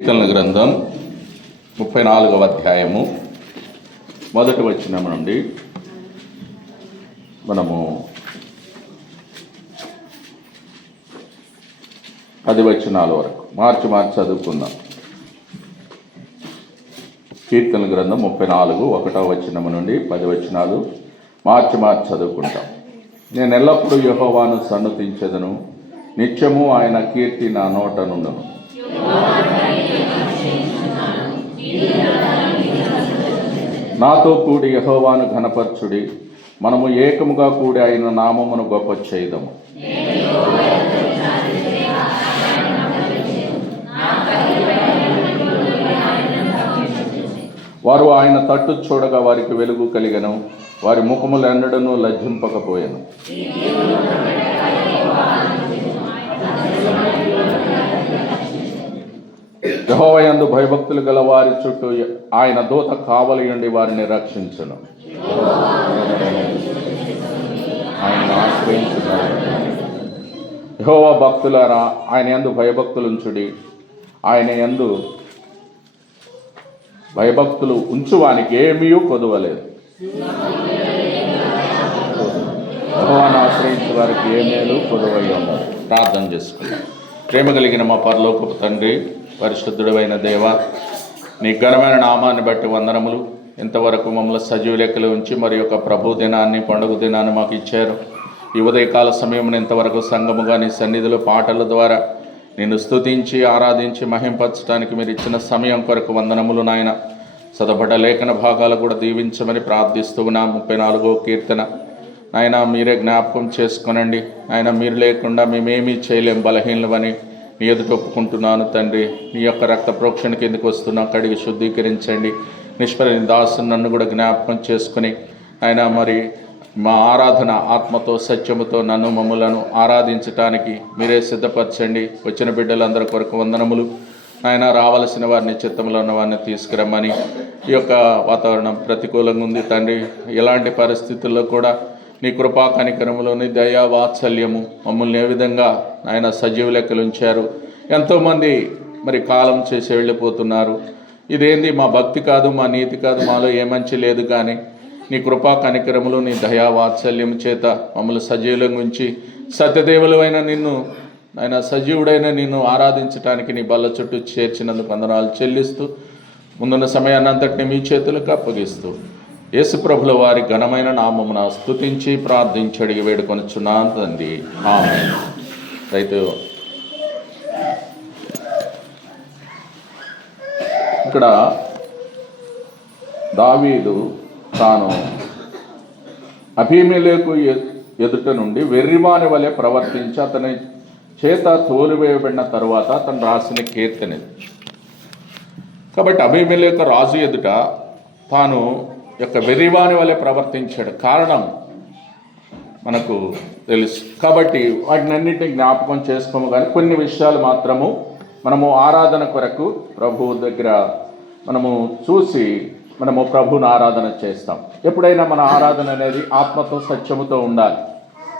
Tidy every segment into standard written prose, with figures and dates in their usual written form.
కీర్తనల గ్రంథం 34వ అధ్యాయము మొదటి వచనం నుండి మనము 10 వచనాల వరకు మార్చి చదువుకుందాం. కీర్తనల గ్రంథం 34 వచనం నుండి 10 వచనాలు మార్చి చదువుకుంటాం. నేను ఎల్లప్పుడూ యెహోవాను సన్నుతించెదను, నిత్యము ఆయన కీర్తి నా నోట నుండును. నాతో కూడి యెహోవాను ఘనపరచుడి, మనము ఏకముగా కూడి ఆయన నామమును గొప్ప చేయుదము. వారు ఆయన తట్టు చూడగా వారికి వెలుగు కలిగెను, వారి ముఖములు ఎన్నడను లజ్జింపకపోయెను. యెహోవా యందు భయభక్తులు గల వారి చుట్టూ ఆయన దూత కావలి ఉండి వారిని రక్షించును. ఆయన ఆశ్రయించున్నారు. యెహోవా భక్తులారా, ఆయన యందు భయభక్తులు ఉంచుడి. ఆయన యందు భయభక్తులు ఉంచువానికి ఏమీ కొదువలేదు. యెహోవాను ఆశ్రయించే వారికి ఏ మేలు కొదువై ఉండదు. ప్రార్థన చేసుకున్నాం. ప్రేమ కలిగిన మా పరలోకపు తండ్రి, పరిశుద్ధుడైన దేవ, నీ ఘనమైన నామాన్ని బట్టి వందనములు. ఇంతవరకు మమ్మల్ని సజీవ లెక్కలు ఉంచి మరి యొక్క ప్రభు దినాన్ని, పండుగ దినాన్ని మాకు ఇచ్చారు. ఈ ఉదయకాల సమయంలో ఇంతవరకు సంఘముగా నీ సన్నిధిలో పాటల ద్వారా నిన్ను స్తుతించి ఆరాధించి మహింపరచడానికి మీరు ఇచ్చిన సమయం కొరకు వందనములు నాయన. చదవబడ్డ లేఖన భాగాలు కూడా దీవించమని ప్రార్థిస్తూ ఉన్నా. 34వ కీర్తన నాయన మీరే జ్ఞాపకం చేసుకొనండి. ఆయన మీరు లేకుండా మేమేమీ చేయలేం, బలహీనమని నీ ఎదుట ఒప్పుకుంటున్నాను తండ్రి. నీ యొక్క రక్త ప్రోక్షణ కిందకి వస్తున్నా, కడిగి శుద్ధీకరించండి. నిష్ఫలని దాసు నన్ను కూడా జ్ఞాపకం చేసుకుని ఆయన మరి మా ఆరాధన ఆత్మతో సత్యముతో నన్ను మమ్ములను ఆరాధించటానికి మీరే సిద్ధపరచండి. వచ్చిన బిడ్డలందరి కొరకు వందనములు. ఆయన రావలసిన వారిని, చిత్తంలో ఉన్న వారిని తీసుకురమ్మని. ఈ యొక్క వాతావరణం ప్రతికూలంగా ఉంది తండ్రి. ఎలాంటి పరిస్థితుల్లో కూడా నీ కృపా కనికరములోని దయా వాత్సల్యము మమ్మల్ని ఏ విధంగా ఆయన సజీవ లెక్కలు ఉంచారు. ఎంతోమంది మరి కాలం చేసి వెళ్ళిపోతున్నారు. ఇదేంది మా భక్తి కాదు, మా నీతి కాదు, మాలో ఏ మంచి లేదు, కానీ నీ కృపా కనికరములు, నీ దయా వాత్సల్యము చేత మమ్మల్ని సజీవులంగా ఉంచి సత్యదేవులు అయిన నిన్ను, ఆయన సజీవుడైన నిన్ను ఆరాధించడానికి నీ బల్ల చుట్టూ చేర్చినందుకు వందనాలు చెల్లిస్తూ ముందున్న సమయాన్ని అంతటిని మీ చేతులకు అప్పగిస్తూ యేసుప్రభుల వారి ఘనమైన నామమున స్తుతించి ప్రార్థించి అడిగి వేడుకొనుచున్నాను తండ్రి, ఆమేన్. అయితే ఇక్కడ దావీదు తాను అబీమెలెకు ఎదుట నుండి వెర్రివాని వలె ప్రవర్తించి అతని చేత తోలివేయబడిన తరువాత అతను రాసిన కీర్తన. కాబట్టి అబీమెలెకు రాజు ఎదుట తాను యొక్క వెర్రివాని వలె ప్రవర్తించాడు. కారణం మనకు తెలుసు. కాబట్టి వాటిని అన్నింటినీ జ్ఞాపకం చేసుకోము, కానీ కొన్ని విషయాలు మాత్రము మనము ఆరాధన కొరకు ప్రభువు దగ్గర మనము చూసి మనము ప్రభువుని ఆరాధన చేస్తాం. ఎప్పుడైనా మన ఆరాధన అనేది ఆత్మతో సత్యముతో ఉండాలి.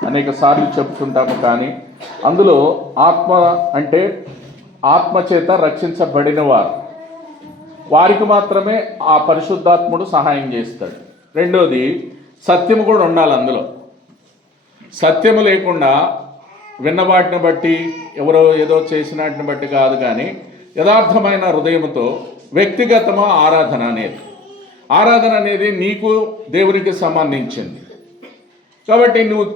అనేక సార్లు చెప్పుకుంటాము, కానీ అందులో ఆత్మ అంటే ఆత్మచేత రక్షించబడిన వారికి మాత్రమే ఆ పరిశుద్ధాత్ముడు సహాయం చేస్తాడు. రెండోది, సత్యము కూడా ఉండాలి. అందులో సత్యము లేకుండా విన్న వాటిని బట్టి, ఎవరో ఏదో చేసినటిని బట్టి కాదు, కానీ యథార్థమైన హృదయంతో వ్యక్తిగతమా ఆరాధన అనేది నీకు దేవునికి సంబంధించింది. కాబట్టి నువ్వు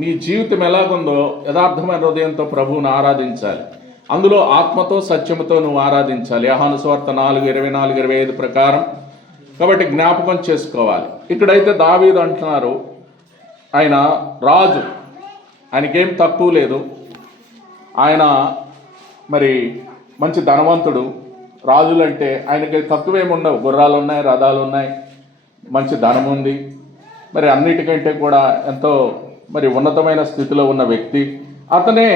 నీ జీవితం ఎలాగుందో యథార్థమైన హృదయంతో ప్రభువుని ఆరాధించాలి. అందులో ఆత్మతో సత్యముతో నువ్వు ఆరాధించాలి. యోహాను సువార్త 4:24-25 ప్రకారం. కాబట్టి జ్ఞాపకం చేసుకోవాలి. ఇక్కడైతే దావీదు అంటున్నారు, ఆయన రాజు, ఆయనకేం తక్కువ లేదు. ఆయన మరి మంచి ధనవంతుడు. రాజులంటే ఆయనకి తక్కువేమి ఉండవు. గుర్రాలు ఉన్నాయి, రథాలు ఉన్నాయి, మంచి ధనం ఉంది. మరి అన్నిటికంటే కూడా ఎంతో మరి ఉన్నతమైన స్థితిలో ఉన్న వ్యక్తి అతనే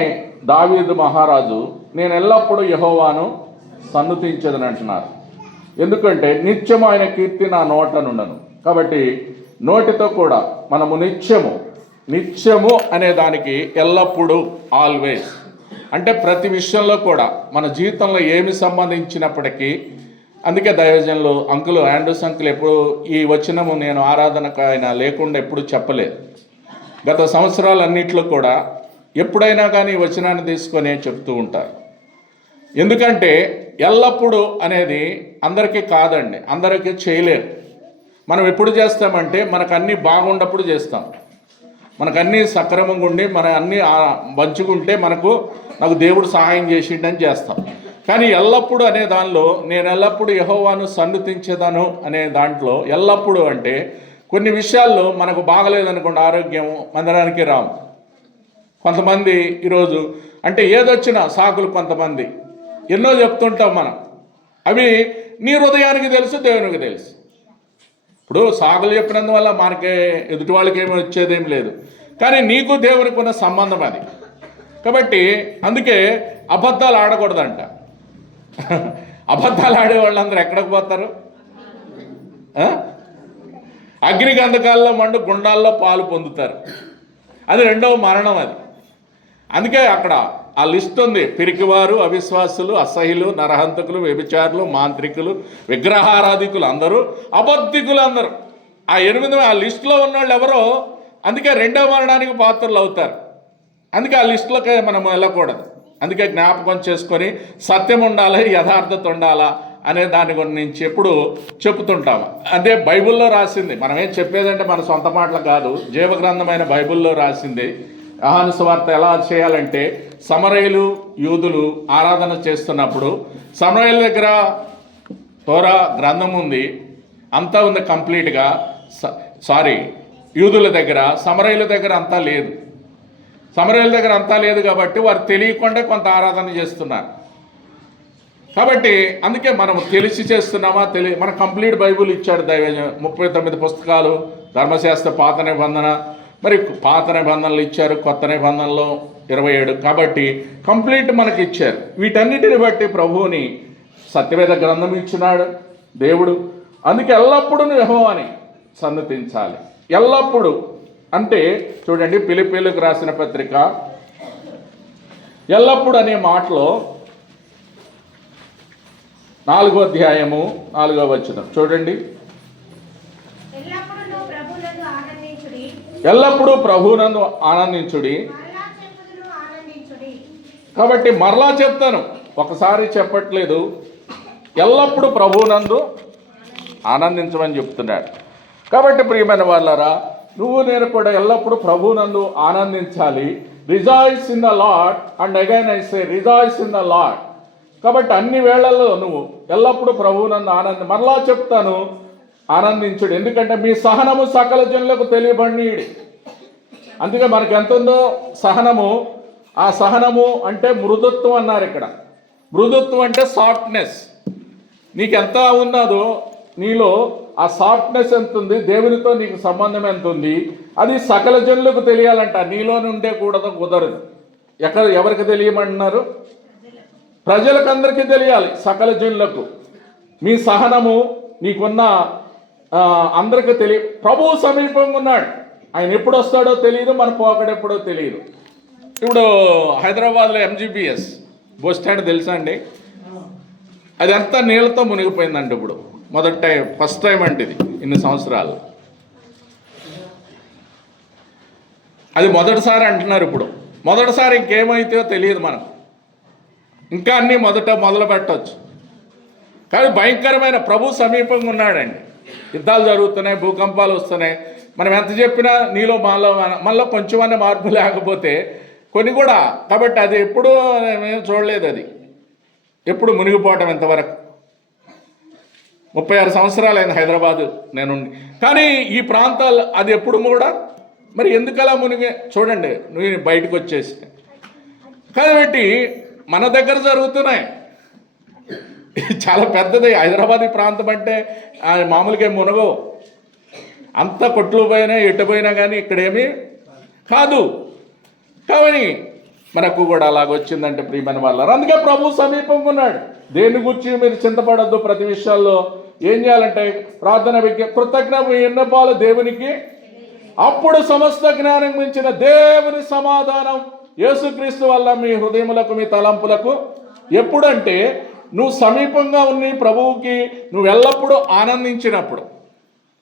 దావీదు మహారాజు. నేను ఎల్లప్పుడూ యెహోవాను సన్నుతించదని అంటున్నారు. ఎందుకంటే నిత్యము ఆయన కీర్తి నా నోట నుండను. కాబట్టి నోటితో కూడా మనము నిత్యము అనే దానికి ఎల్లప్పుడూ, ఆల్వేస్ అంటే ప్రతి విషయంలో కూడా మన జీవితంలో ఏమి సంబంధించినప్పటికీ, అందుకే దైవజనులు అంకులు ఆండ్రూస్ అంకుల్ ఎప్పుడు ఈ వచనము నేను ఆరాధనకు ఆయన లేకుండా ఎప్పుడు చెప్పలేదు. గత సంవత్సరాలన్నింటిలో కూడా ఎప్పుడైనా కానీ ఈ వచనాన్ని తీసుకొని చెప్తూ ఉంటారు. ఎందుకంటే ఎల్లప్పుడూ అనేది అందరికీ కాదండి, అందరికీ చేయలేరు. మనం ఎప్పుడు చేస్తామంటే మనకు అన్నీ బాగున్నప్పుడు చేస్తాం, మనకు అన్నీ సక్రమంగా ఉండి మన అన్నీ మంచుకుంటే నాకు దేవుడు సహాయం చేసిండని చేస్తాం. కానీ ఎల్లప్పుడూ అనే దానిలో నేను ఎల్లప్పుడూ యెహోవాను సన్నుతించేదాను అనే దాంట్లో ఎల్లప్పుడూ అంటే కొన్ని విషయాల్లో మనకు బాగలేదనుకోండి, ఆరోగ్యం మందిరానికి రాము. కొంతమంది ఈరోజు అంటే ఏదొచ్చినా సాకులు, కొంతమంది ఎన్నో చెప్తుంటాం మనం, అవి నీ హృదయానికి తెలుసు, దేవునికి తెలుసు. ఇప్పుడు సాకులు చెప్పినందువల్ల మనకే ఎదుటి వాళ్ళకి ఏమీ వచ్చేదేం లేదు, కానీ నీకు దేవునికి ఉన్న సంబంధం అది. కాబట్టి అందుకే అబద్ధాలు ఆడకూడదంట. అబద్ధాలు ఆడే వాళ్ళందరూ ఎక్కడికి పోతారు? అగ్నిగంధకాల్లో మండు గుండాల్లో పాలు పొందుతారు. అది రెండవ మరణం. అది అందుకే అక్కడ ఆ లిస్ట్ ఉంది. పిరికివారు, అవిశ్వాసులు, అసహ్యులు, నరహంతకులు, వ్యభిచారులు, మాంత్రికులు, విగ్రహారాధికులు అందరూ, అబద్ధికులు అందరూ. ఆ 8 ఆ లిస్టులో ఉన్నవాళ్ళు ఎవరో అందుకే రెండవ మరణానికి పాత్రలు అవుతారు. అందుకే ఆ లిస్టులోకి మనం వెళ్ళకూడదు. అందుకే జ్ఞాపకం చేసుకొని సత్యం ఉండాలి, యథార్థత ఉండాలా అనే దాని గురించి ఎప్పుడు చెప్తుంటాము. అదే బైబిల్లో రాసింది. మనం ఏం చెప్పేదంటే మన సొంత మాటలు కాదు, జీవగ్రంథమైన బైబిల్లో రాసింది. యోహాను సువార్త ఎలా చేయాలంటే, సమరయులు యూదులు ఆరాధన చేస్తున్నప్పుడు సమరయుల దగ్గర తోరా గ్రంథం ఉంది, అంతా ఉంది కంప్లీట్గా. యూదుల దగ్గర, సమరయుల దగ్గర అంతా లేదు. సమరయుల దగ్గర అంతా లేదు కాబట్టి వారు తెలియకుండా కొంత ఆరాధన చేస్తున్నారు. కాబట్టి అందుకే మనం తెలిసి చేస్తున్నామా మన కంప్లీట్ బైబుల్ ఇచ్చాడు దైవజన. 39 పుస్తకాలు, ధర్మశాస్త్ర, పాత నిబంధన, మరి పాత నిబంధనలు ఇచ్చారు, కొత్త నిబంధనలో 27. కాబట్టి కంప్లీట్ మనకి ఇచ్చారు. వీటన్నిటిని బట్టి ప్రభువుని సత్యవేద గ్రంథం ఇచ్చినాడు దేవుడు. అందుకే ఎల్లప్పుడూ యెహోవాని సన్నుతించాలి. ఎల్లప్పుడూ అంటే చూడండి, ఫిలిప్పీయులకు రాసిన పత్రిక ఎల్లప్పుడూ అనే మాటలో 4వ అధ్యాయము 4వ వచనం చూడండి. ఎల్లప్పుడూ ప్రభువునందు ఆనందించుడి. కాబట్టి మరలా చెప్తాను, ఒకసారి చెప్పట్లేదు, ఎల్లప్పుడూ ప్రభువునందు ఆనందించమని చెప్తున్నాడు. కాబట్టి ప్రియమైన వాళ్ళారా, నువ్వు నేను కూడా ఎల్లప్పుడూ ప్రభువునందు ఆనందించాలి. Rejoice in the Lord, and again I say rejoice in the Lord. కాబట్టి అన్ని వేళల్లో నువ్వు ఎల్లప్పుడూ ప్రభువునందు మరలా చెప్తాను, ఆనందించుడు. ఎందుకంటే మీ సహనము సకల జనులకు తెలియబడినీయుడి. అందుకే మనకు ఎంత ఉందో సహనము. ఆ సహనము అంటే మృదుత్వం అన్నారు ఇక్కడ. మృదుత్వం అంటే సాఫ్ట్నెస్. నీకు ఎంత ఉన్నదో నీలో ఆ సాఫ్ట్నెస్ ఎంత ఉంది, దేవునితో నీకు సంబంధం ఎంత ఉంది, అది సకల జనులకు తెలియాలంట. నీలో నుండే కూడదు, కుదరదు. ఎవరికి తెలియమంటున్నారు? ప్రజలకు అందరికీ తెలియాలి, సకల జనులకు. మీ సహనము నీకున్న అందరికీ ప్రభువు సమీపంగా ఉన్నాడు. ఆయన ఎప్పుడు వస్తాడో తెలియదు, మన పోకడెప్పుడో తెలియదు. ఇప్పుడు హైదరాబాద్లో MGBS బస్ స్టాండ్ తెలుసా అండి? అది అంతా నీళ్ళతో మునిగిపోయిందండి. ఇప్పుడు ఫస్ట్ టైం అంటే ఇది ఇన్ని సంవత్సరాలు. అది మొదటిసారి అంటున్నారు. ఇప్పుడు మొదటిసారి ఇంకేమైతే తెలియదు మనకు. ఇంకా అన్నీ మొదలు పెట్టవచ్చు. కానీ భయంకరమైన ప్రభు సమీపంగా ఉన్నాడండి. యుద్ధాలు జరుగుతున్నాయి, భూకంపాలు వస్తున్నాయి. మనం ఎంత చెప్పినా నీలో మనలో కొంచెమన్నా మార్పు లేకపోతే కొన్ని కూడా. కాబట్టి అది ఎప్పుడూ మేము చూడలేదు, అది ఎప్పుడు మునిగిపోవటం ఇంతవరకు. 36 సంవత్సరాలు అయింది హైదరాబాదు నేనుండి. కానీ ఈ ప్రాంతాలు అది ఎప్పుడు కూడా మరి ఎందుకలా చూడండి, నువ్వు బయటకు వచ్చేసి. కాబట్టి మన దగ్గర జరుగుతున్నాయి. చాలా పెద్దది హైదరాబాద్ ఈ ప్రాంతం అంటే మామూలుగా మునగవు. అంత కొట్లు పోయినా ఎటు పోయినా కానీ ఇక్కడేమీ కాదు. కానీ మనకు కూడా అలాగొచ్చిందంటే ప్రియమైన వాళ్ళారు. అందుకే ప్రభు సమీపంగా ఉన్నాడు. దేని గురించి మీరు చింతపడద్దు. ప్రతి విషయాల్లో ఏం చేయాలంటే ప్రార్థన, కృతజ్ఞ విన్నపాలు దేవునికి, అప్పుడు సమస్త జ్ఞానం మించిన దేవుని సమాధానం యేసుక్రీస్తు వల్ల మీ హృదయములకు మీ తలంపులకు ఎప్పుడంటే నువ్వు సమీపంగా ఉన్న ప్రభువుకి నువ్వు ఎల్లప్పుడూ ఆనందించినప్పుడు,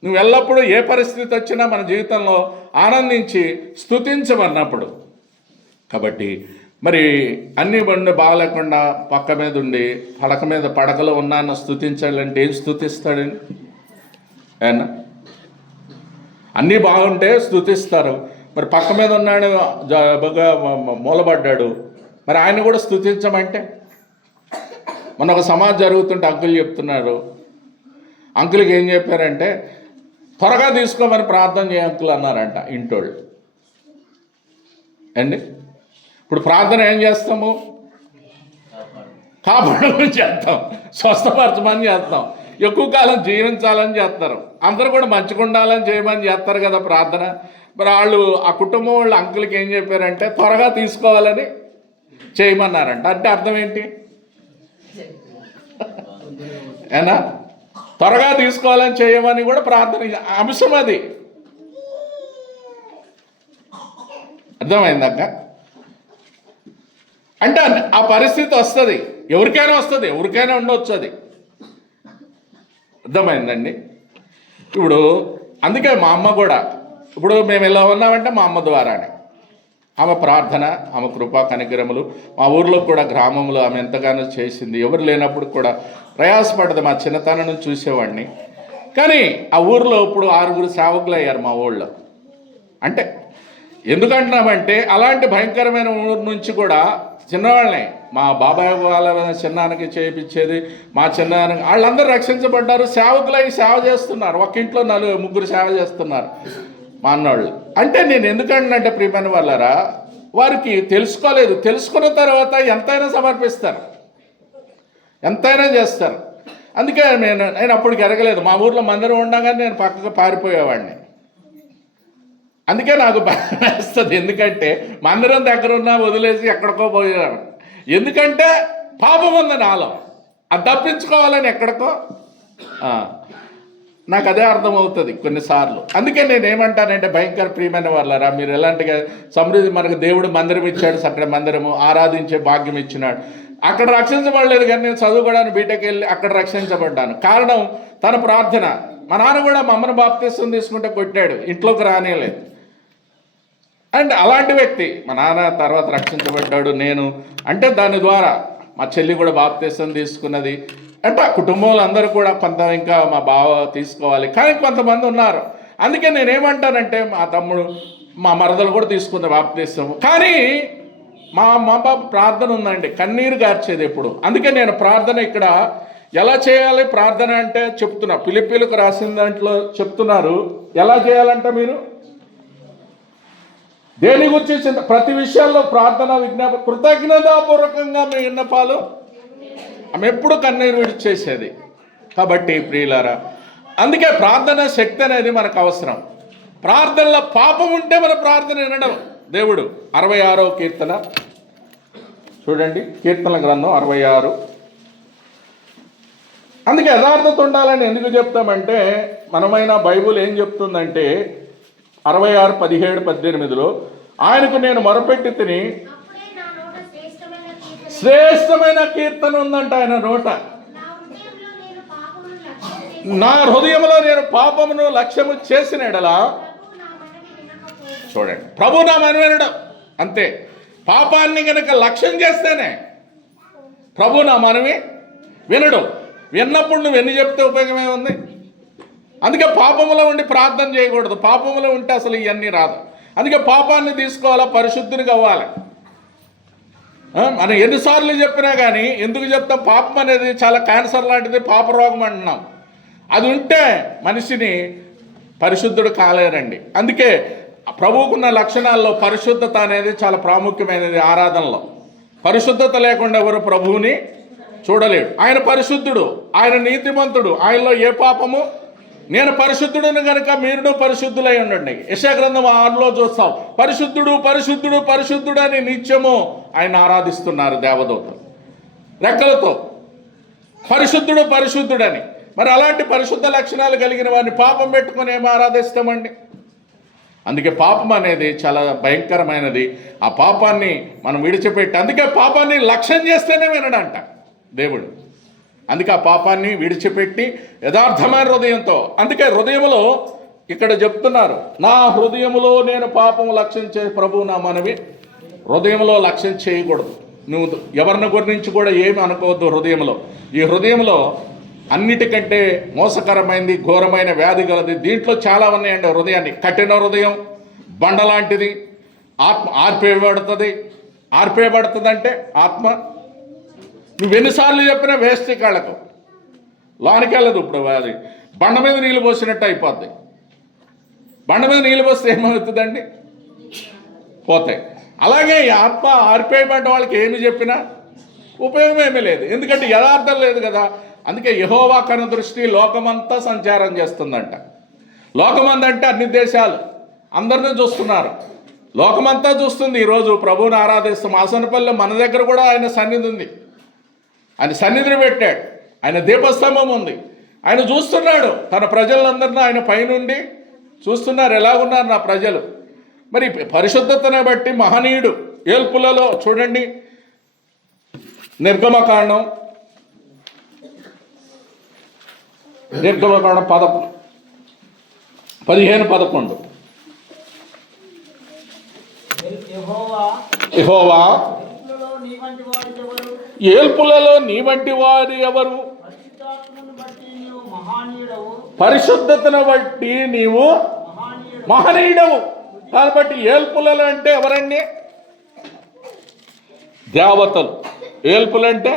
నువ్వు ఎల్లప్పుడూ ఏ పరిస్థితి వచ్చినా మన జీవితంలో ఆనందించి స్తుతించమన్నప్పుడు. కాబట్టి మరి అన్ని బండి బాగలేకుండా పక్క మీద ఉండి పడక మీద పడకలో ఉన్నాన్న స్తుతించాలంటే ఏం స్తుతిస్తాడండి? ఏనా అన్నీ బాగుంటే స్తుతిస్తారు. మరి పక్క మీద ఉన్నాడు మూలబడ్డాడు, మరి ఆయన కూడా స్తుతించమంటే? మొన్న ఒక సమాజం జరుగుతుంటే అంకుల్ చెప్తున్నారు, అంకుల్కి ఏం చెప్పారంటే త్వరగా తీసుకోమని ప్రార్థన చేయ అంకుల్ అన్నారంట ఇంటోళ్ళు అండి. ఇప్పుడు ప్రార్థన ఏం చేస్తాము? కాపాడమని చేస్తాం, స్వస్థపరచమని చేస్తాం, ఎక్కువ కాలం జీవించాలని చేస్తారు, అందరూ కూడా మంచిగా ఉండాలని చేయమని చేస్తారు కదా ప్రార్థన. మరి వాళ్ళు ఆ కుటుంబం వాళ్ళు అంకుల్కి ఏం చెప్పారంటే త్వరగా తీసుకోవాలని చేయమన్నారంట. అంటే అర్థం ఏంటి? ఏనా త్వరగా తీసుకోవాలని చేయమని కూడా ప్రార్థన అంశం అది. అర్థమైందక్క? అంటే ఆ పరిస్థితి వస్తుంది, ఎవరికైనా వస్తుంది, ఎవరికైనా ఉండవచ్చు అది. అర్థమైందండి? ఇప్పుడు అందుకే మా అమ్మ కూడా, ఇప్పుడు మేము ఎలా ఉన్నామంటే మా అమ్మ ద్వారానే, ఆమె ప్రార్థన, ఆమె కృపా కనికరములు, మా ఊర్లో కూడా గ్రామంలో ఆమె ఎంతగానో చేసింది. ఎవరు లేనప్పుడు కూడా ప్రయాసపడ్డది. మా చిన్నతనం నుంచి చూసేవాడిని. కానీ ఆ ఊరిలో ఇప్పుడు 6 సేవకులు అయ్యారు మా ఊళ్ళో. అంటే ఎందుకంటున్నామంటే అలాంటి భయంకరమైన ఊరు నుంచి కూడా చిన్నవాళ్ళని, మా బాబాయ్ వాళ్ళ చిన్నానికి చేయించేది, మా చిన్నానికి వాళ్ళందరూ రక్షించబడ్డారు, సేవకులై సేవ చేస్తున్నారు. ఒక ఇంట్లో 4-3 సేవ చేస్తున్నారు మా అన్నవాళ్ళు. అంటే నేను ఎందుకంటున్నంటే ప్రియమైన వాళ్ళారా, వారికి తెలుసుకోలేదు. తెలుసుకున్న తర్వాత ఎంతైనా సమర్పిస్తారు, ఎంతైనా చేస్తారు. అందుకే నేను అప్పటికి ఎరగలేదు. మా ఊర్లో మందిరం ఉండగానే నేను పక్కకు పారిపోయేవాడిని. అందుకే నాకు భయం వేస్తుంది. ఎందుకంటే మందిరం దగ్గర ఉన్నా వదిలేసి ఎక్కడికో పోయాను. ఎందుకంటే పాపం ఉంది నాలో, అది తప్పించుకోవాలని ఎక్కడికో. నాకు అదే అర్థమవుతుంది కొన్నిసార్లు. అందుకే నేను ఏమంటానంటే భయంకర ప్రియమైన వాళ్ళరా, మీరు ఎలాంటిగా సమృద్ధి, మనకు దేవుడు మందిరం ఇచ్చాడు, అక్కడ మందిరము ఆరాధించే భాగ్యం ఇచ్చినాడు. అక్కడ రక్షించబడలేదు, కానీ నేను చదువుకోవడానికి బీటెక్ వెళ్ళి అక్కడ రక్షించబడ్డాను. కారణం తన ప్రార్థన. మా నాన్న కూడా మా అమ్మను బాప్తిసం తీసుకుంటే కొట్టాడు, ఇంట్లోకి రానేలేదు. అండ్ అలాంటి వ్యక్తి మా నాన్న తర్వాత రక్షించబడ్డాడు. నేను అంటే దాని ద్వారా మా చెల్లి కూడా బాప్తిసం తీసుకున్నది. అంటే ఆ కుటుంబంలో అందరూ కూడా కొంత ఇంకా మా బావ తీసుకోవాలి, కానీ కొంతమంది ఉన్నారు. అందుకే నేనేమంటానంటే మా తమ్ముడు, మా మరదలు కూడా తీసుకుంది బాప్తిసం. కానీ మా బాబు ప్రార్థన ఉందండి, కన్నీరు గార్చేది ఎప్పుడు. అందుకే నేను ప్రార్థన ఇక్కడ ఎలా చేయాలి ప్రార్థన అంటే చెప్తున్నా. ఫిలిప్పీలకు రాసిన దాంట్లో చెప్తున్నారు ఎలా చేయాలంట. మీరు దేని గురించి ప్రతి విషయాల్లో ప్రార్థన విజ్ఞాపన కృతజ్ఞతాపూర్వకంగా మీ విన్నపాలు, ఆమె ఎప్పుడు కన్నీరు విడిచేసేది. కాబట్టి ప్రియులారా, అందుకే ప్రార్థన శక్తి అనేది మనకు అవసరం. ప్రార్థనలో పాపం ఉంటే మన ప్రార్థన వినడం దేవుడు. 66వ కీర్తన చూడండి, కీర్తనల గ్రంథం 66. అందుకే యథార్థత ఉండాలని ఎందుకు చెప్తామంటే, మనమైన బైబుల్ ఏం చెప్తుందంటే 66:17-18 ఆయనకు నేను మొరపెట్టి తిని శ్రేష్టమైన కీర్తన ఉందంట ఆయన నోట. నా హృదయంలో నేను పాపమును లక్ష్యము చేసిన ఎడలా, చూడండి, ప్రభు నా మనవి వినడం. అంతే, పాపాన్ని కనుక లక్ష్యం చేస్తేనే ప్రభు నా మనవి వినడం. విన్నప్పుడు నువ్వు ఎన్ని చెప్తే ఉపయోగమే ఉంది? అందుకే పాపములో ఉండి ప్రార్థన చేయకూడదు. పాపములో ఉంటే అసలు ఇవన్నీ రాదు. అందుకే పాపాన్ని తీసుకోవాలా, పరిశుద్ధిని కావాలి. మనం ఎన్నిసార్లు చెప్పినా కానీ ఎందుకు చెప్తాం? పాపం అనేది చాలా క్యాన్సర్ లాంటిది, పాపరోగం అంటున్నాం. అది ఉంటే మనిషిని పరిశుద్ధుడు కాలేరండి. అందుకే ప్రభువుకున్న లక్షణాల్లో పరిశుద్ధత అనేది చాలా ప్రాముఖ్యమైనది. ఆరాధనలో పరిశుద్ధత లేకుండా ఎవరు ప్రభువుని చూడలేడు. ఆయన పరిశుద్ధుడు, ఆయన నీతిమంతుడు, ఆయనలో ఏ పాపము. నేను పరిశుద్ధుడును కనుక మీరు పరిశుద్ధులై ఉండండి. యెషయా గ్రంథం 6లో చూస్తాం, పరిశుద్ధుడు పరిశుద్ధుడు పరిశుద్ధుడు అని నిత్యము ఆయన ఆరాధిస్తున్నారు దేవదూతలు రెక్కలతో, పరిశుద్ధుడు పరిశుద్ధుడని. మరి అలాంటి పరిశుద్ధ లక్షణాలు కలిగిన వారిని పాపం పెట్టుకొని ఏమో ఆరాధిస్తామండి? అందుకే పాపం అనేది చాలా భయంకరమైనది. ఆ పాపాన్ని మనం విడిచిపెట్టి, అందుకే పాపాన్ని లక్ష్యం చేస్తేనే వినడంట దేవుడు. అందుకే ఆ పాపాన్ని విడిచిపెట్టి యథార్థమైన హృదయంతో, అందుకే హృదయంలో ఇక్కడ చెప్తున్నారు, నా హృదయంలో నేను పాపము లక్ష్యం ప్రభువు నా మనవి హృదయంలో లక్ష్యం చేయకూడదు. నువ్వు ఎవరిని గురించి కూడా ఏమి అనుకోవద్దు హృదయంలో. ఈ హృదయంలో అన్నిటికంటే మోసకరమైనది, ఘోరమైన వ్యాధి గలది. దీంట్లో చాలా ఉన్నాయండి. హృదయాన్ని కఠిన హృదయం బండ లాంటిది. ఆత్మ ఆర్పేయబడుతుంది అంటే ఆత్మ నువ్వెన్నిసార్లు చెప్పినా వేస్ట్ కాళ్ళకు లోనికి వెళ్ళదు. ఇప్పుడు అది బండ మీద నీళ్ళు పోసినట్టు అయిపోద్ది. బండ మీద నీళ్ళు పోస్తే ఏమవుతుందండి? పోతాయి. అలాగే ఈ ఆత్మ ఆర్పేయబడ్డ వాళ్ళకి ఏమి చెప్పినా ఉపయోగం ఏమీ లేదు, ఎందుకంటే యథార్థం లేదు కదా. అందుకే యెహోవా కను దృష్టి లోకమంతా సంచారం చేస్తుందంట. లోకమందంటే అన్ని దేశాలు అందరినీ చూస్తున్నారు, లోకమంతా చూస్తుంది. ఈరోజు ప్రభువుని ఆరాధిస్తాం. ఆసనపల్లి మన దగ్గర కూడా ఆయన సన్నిధి ఉంది. ఆయన సన్నిధిని పెట్టాడు, ఆయన దీపస్తంభం ఉంది. ఆయన చూస్తున్నాడు తన ప్రజలందరినీ. ఆయన పైనుండి చూస్తున్నారు, ఎలాగున్నారు నా ప్రజలు. మరి పరిశుద్ధతను బట్టి మహనీయుడు ఏల్పులలో చూడండి, నిర్గమకాండం 15:11 యెహోవా ఏల్పులలో నీ వంటి వారు ఎవరు? పరిశుద్ధతను బట్టి నీవు మహనీయుడవు. కాబట్టి ఏల్పులలో అంటే ఎవరండి? దేవతలు. ఏల్పులంటే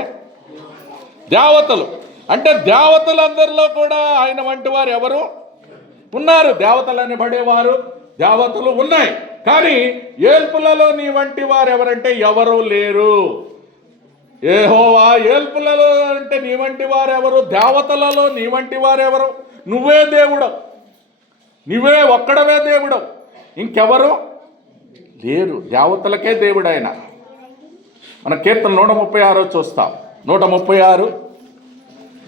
దేవతలు. అంటే దేవతలందరిలో కూడా ఆయన వంటి వారు ఎవరు ఉన్నారు? దేవతలు అనబడేవారు దేవతలు ఉన్నాయి. కానీ ఏల్పులలో నీ వంటి వారు ఎవరంటే ఎవరు లేరు. యెహోవా ఏల్పులలో అంటే నీ వంటి వారు ఎవరు? దేవతలలో నీ వంటి వారు ఎవరు? నువ్వే దేవుడు, నువ్వే ఒక్కడవే దేవుడు, ఇంకెవరు లేరు. దేవతలకే దేవుడు ఆయన. మన కీర్తన 136 చూస్తాం. 136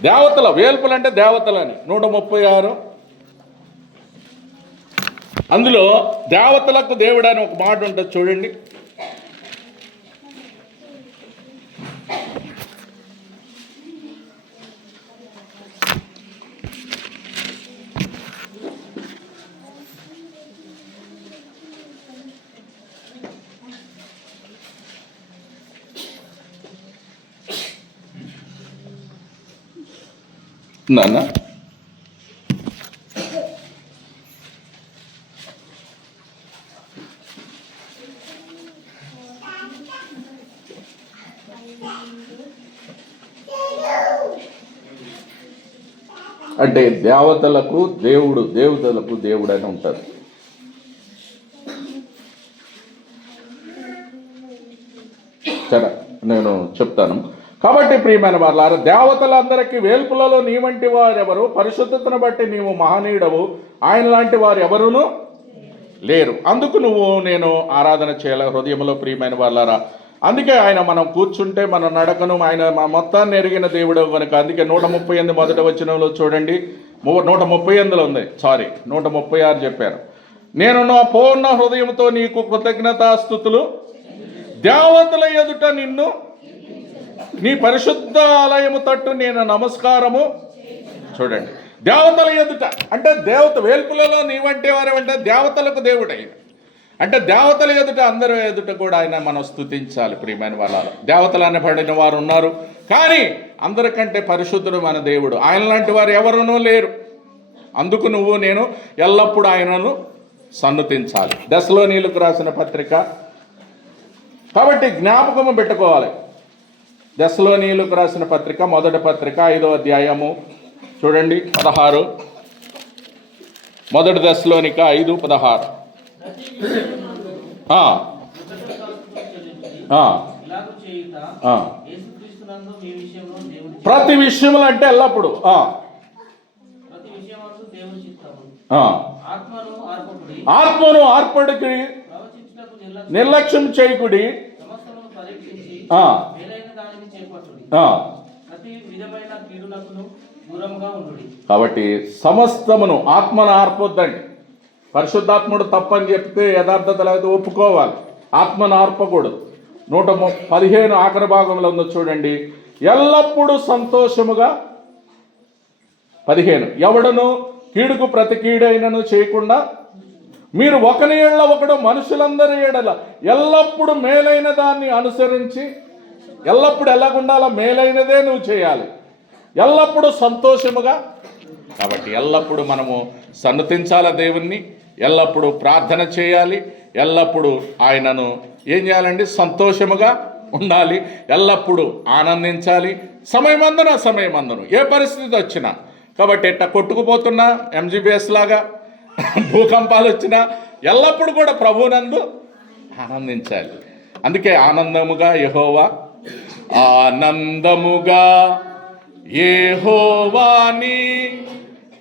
దేవతల వేల్పులు అంటే దేవతలని 136 అందులో దేవతలకు దేవుడు అని ఒక మాట ఉంటుంది చూడండి. నాన్న అంటే దేవతలకు దేవుడు, దేవతలకు దేవుడు అని ఉంటారు. సరే నేను చెప్తాను. కాబట్టి ప్రియమైన వారులారా, దేవతలందరికీ వేల్పులలో నీ వంటి వారు ఎవరు? పరిశుద్ధతను బట్టి నీవు మహనీయుడవు, ఆయన లాంటి వారు ఎవరును లేరు. అందుకు నేను ఆరాధన చేయాలి హృదయంలో. ప్రియమైన వారులారా, అందుకే ఆయన మనం కూర్చుంటే మన నడకను ఆయన మొత్తాన్ని ఎరిగిన దేవుడు కనుక. అందుకే 138 మొదటి వచనంలో చూడండి, 138లో ఉంది, 136 చెప్పారు. నేను నా పూర్ణ హృదయంతో నీకు కృతజ్ఞతాస్తుతులు, దేవతల ఎదుట నిన్ను నీ పరిశుద్ధ ఆలయము తట్టు నేను నమస్కారము. చూడండి, దేవతల ఎదుట అంటే దేవత వేల్పులలో నీవంటే వారేమంటే దేవతలకు దేవుడు ఆయన. అంటే దేవతల ఎదుట, అందరి ఎదుట కూడా ఆయన మనం స్తుతించాలి. ప్రియమైన వాళ్ళలో దేవతలు అనబడిన వారు ఉన్నారు, కానీ అందరికంటే పరిశుద్ధుడు మన దేవుడు. ఆయన లాంటి వారు ఎవరునూ లేరు. అందుకు నేను ఎల్లప్పుడూ ఆయనను సన్నుతించాలి. దశలోనీయులకు రాసిన పత్రిక. కాబట్టి జ్ఞాపకము పెట్టుకోవాలి. దశలోనీయులకు రాసిన పత్రిక, మొదటి పత్రిక 5వ అధ్యాయము చూడండి 16. మొదటి దశలోనిక 5:16. ప్రతి విషయంలో అంటే ఎల్లప్పుడు ఆత్మను ఆర్పడికి నిర్లక్ష్యం చేయకుడి, కాబట్టి సమస్తమును ఆత్మను ఆర్పొద్దండి. పరిశుద్ధాత్ముడు తప్పని చెప్తే యథార్థత లేదు, ఒప్పుకోవాలి. ఆత్మను ఆర్పకూడదు. 115 ఆఖరి భాగంలో ఉందో చూడండి. ఎల్లప్పుడూ సంతోషముగా 15 ఎవడను కీడుకు ప్రతి కీడైనను చేయకుండా మీరు ఒకని ఏళ్ల ఒకడు మనుషులందరి ఏడల ఎల్లప్పుడూ మేలైన దాన్ని అనుసరించి, ఎల్లప్పుడు ఎలాగుండాలో మేలైనదే నువ్వు చేయాలి, ఎల్లప్పుడూ సంతోషముగా. కాబట్టి ఎల్లప్పుడూ మనము సన్నతించాలి దేవుణ్ణి, ఎల్లప్పుడూ ప్రార్థన చేయాలి, ఎల్లప్పుడూ ఆయనను ఏం చేయాలండి, సంతోషముగా ఉండాలి, ఎల్లప్పుడూ ఆనందించాలి. సమయమందును ఏ పరిస్థితి వచ్చినా. కాబట్టి ఎట్ట కొట్టుకుపోతున్నా MGBS లాగా భూకంపాలు వచ్చినా ఎల్లప్పుడూ కూడా ప్రభువునందు ఆనందించాలి. అందుకే ఆనందముగా యెహోవా, ఆనందముగా యెహోవాని